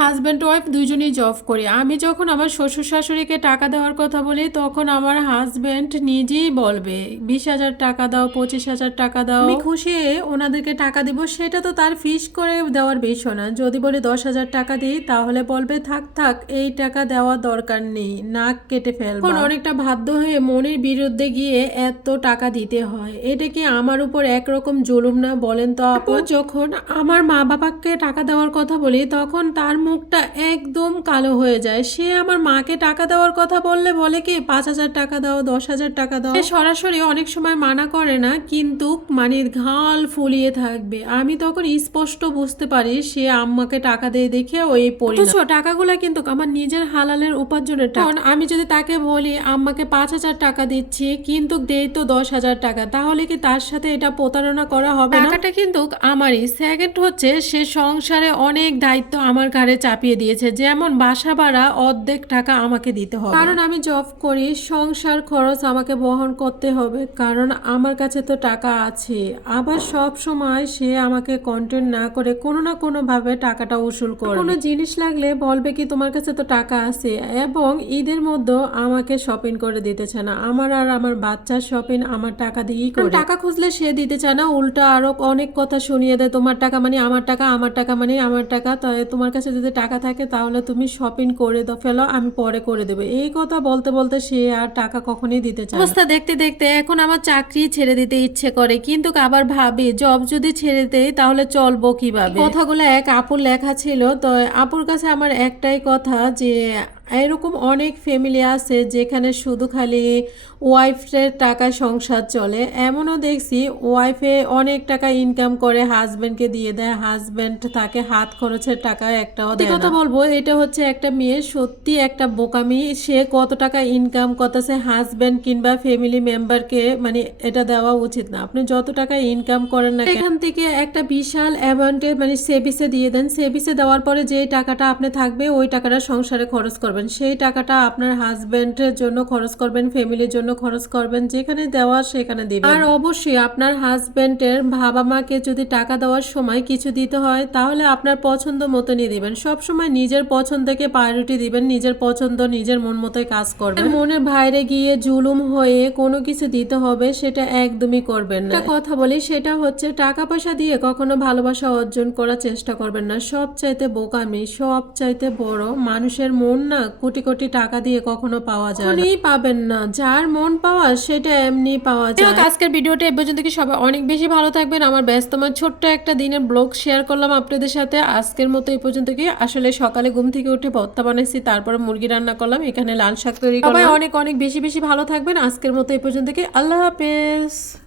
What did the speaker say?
Husband wife দুজনেই job করি। আমি যখন আমার শ্বশুর শাশুড়িকে টাকা দেওয়ার কথা বলি তখন আমার হাজব্যান্ড নিজেই বলবে বিশ হাজার টাকা দাও পঁচিশ হাজার টাকা দাও। আমি খুশি ওনাদেরকে টাকা দিব। সেটা তো তার ফিস করে দেওয়ার বিষয় না। যদি বলি দশ হাজার টাকা দিই তাহলে বলবে থাক থাক এই টাকা দেওয়ার দরকার নেই নাক কেটে ফেলব। এখন অনেকটা বাধ্য হয়ে মনের বিরুদ্ধে গিয়ে এত টাকা দিতে হয়। এটা কি আমার উপর একরকম জুলুম না? বলেন তো আপু। যখন আমার মা বাবাকে টাকা দেওয়ার কথা বলি তখন তার মুখটা একদম কালো হয়ে যায়। সে আমার মাকে টাকা দেওয়ার কথা বললে বলে কি পাঁচ হাজার টাকা দাও দশ হাজার টাকা দাও। সে সরাসরি অনেক সময় মানা করে না কিন্তু মানে ঘাল ফুলিয়ে থাকবে। আমি তখন স্পষ্ট বুঝতে পারি সে আম্মাকে টাকা দিয়ে দেখে ওই অথচ টাকাগুলা কিন্তু আমার নিজের হালালের উপার্জনের টাকা। কারণ আমি যদি তাকে বলি আম্মাকে পাঁচ হাজার টাকা দিচ্ছি কিন্তু দেই তো দশ হাজার টাকা তাহলে কি তার সাথে এটা প্রতারণা করা হবে না? টাকাটা কিন্তু আমারই। সেকেন্ড হচ্ছে সে সংসারে অনেক দায়িত্ব আমার ঘাড়ে চাপিয়ে দিয়েছে যেমন বাসা ভাড়া অর্ধেক টাকা আমাকে দিতে হবে। কারণ আমি জব করি সংসার খরচ আমাকে বহন করতে হবে কারণ আমার কাছে তো টাকা আছে। আবার সব সময় সে আমাকে কন্টেন্ট না করে কোনো না কোনো ভাবে টাকাটা উসুল করে। কোনো জিনিস লাগলে বলবে কি তোমার কাছে তো টাকা আছে। এবং ঈদের মধ্যেও আমাকে শপিং করে দিতেছে না। আমার আর আমার বাচ্চার শপিং আমার টাকা দিয়েই করে। টাকা খুঁজলে সে দিতে চায় না। উল্টা আরও অনেক কথা শুনিয়ে দেয় তোমার টাকা মানে আমার টাকা আমার টাকা মানে আমার টাকা। তাই তোমার কাছে যদি টাকা থাকে তাহলে তুমি শপিং করে দাও ফেলো আমি পরে করে দেবো। এই কথা বলতে বলতে সে আর টাকা কখনই দিতে চায় অবস্থা দেখতে দেখতে এখন আমার চাকরি ছেড়ে দিতে ইচ্ছে করে কিন্তু আবার ভাবি জব যদি ছেড়ে দেই তাহলে চলবো কীভাবে? কথাগুলো এক আপুর লেখা ছিল তো আপুর কাছে আমার একটাই কথা যে এরকম অনেক ফ্যামিলি আছে যেখানে শুধু খালি ওয়াইফের টাকা সংসার চলে। এমনও দেখছি ওয়াইফে অনেক টাকা ইনকাম করে হাজব্যান্ডকে দিয়ে দেয় হাজব্যান্ড তাকে হাত খরচের টাকা একটাও দেয় কথা বলব এটা হচ্ছে একটা মেয়ে সত্যি একটা বোকামি। সে কত টাকা ইনকাম করতেছে হাজব্যান্ড কিংবা ফ্যামিলি মেম্বারকে মানে এটা দেওয়া উচিত না। আপনি যত টাকা ইনকাম করেন না এখান থেকে একটা বিশাল অ্যামাউন্টে মানে সেভিসে দিয়ে দেন। সেভিসে দেওয়ার পরে যে টাকাটা আপনি থাকবে ওই টাকাটা সংসারে খরচ করবেন সেই টাকাটা আপনার হাজব্যান্ডের জন্য খরচ করবেন ফ্যামিলির জন্য খরচ করবেন, যেখানে দেওয়া সেখানে দিবেন। আর অবশ্যই আপনার হাজব্যান্ডের বাবা মাকে যদি টাকা দেওয়ার সময় কিছু দিতে হয়, তাহলে আপনার পছন্দ মতনই দিবেন। সব সময় নিজের পছন্দকে প্রায়োরিটি দিবেন, নিজের পছন্দ নিজের মন মতোই কাজ করবেন। মনের বাইরে গিয়ে জুলুম হয়ে কোনো কিছু দিতে হবে, সেটা একদমই করবেন না। কথা বলি, সেটা হচ্ছে টাকা পয়সা দিয়ে কখনো ভালোবাসা অর্জন করার চেষ্টা করবেন না। সব চাইতে বোকামি সব চাইতে বড় মানুষের মন না কোটি কোটি টাকা দিয়ে কখনো পাওয়া যায় না। কখনোই পাবেন না। যার মন পাওয়া সেটা এমনি পাওয়া যায়। আজকের ভিডিওটা এ পর্যন্ত কি সবাই অনেক বেশি ভালো থাকবেন? আমার ব্যস্তময় ছোট্ট একটা দিনের ব্লগ শেয়ার করলাম আপনাদের সাথে। আজকের মতো এই পর্যন্ত কি? আসলে সকালে ঘুম থেকে উঠে ভর্তা বানাইছি তারপরে মুরগি রান্না করলাম এখানে লাল শাক তৈরি করলাম। সবাই অনেক অনেক বেশি বেশি ভালো থাকবেন। আজকের মতো এই পর্যন্ত কি? আল্লাহ হাফেজ।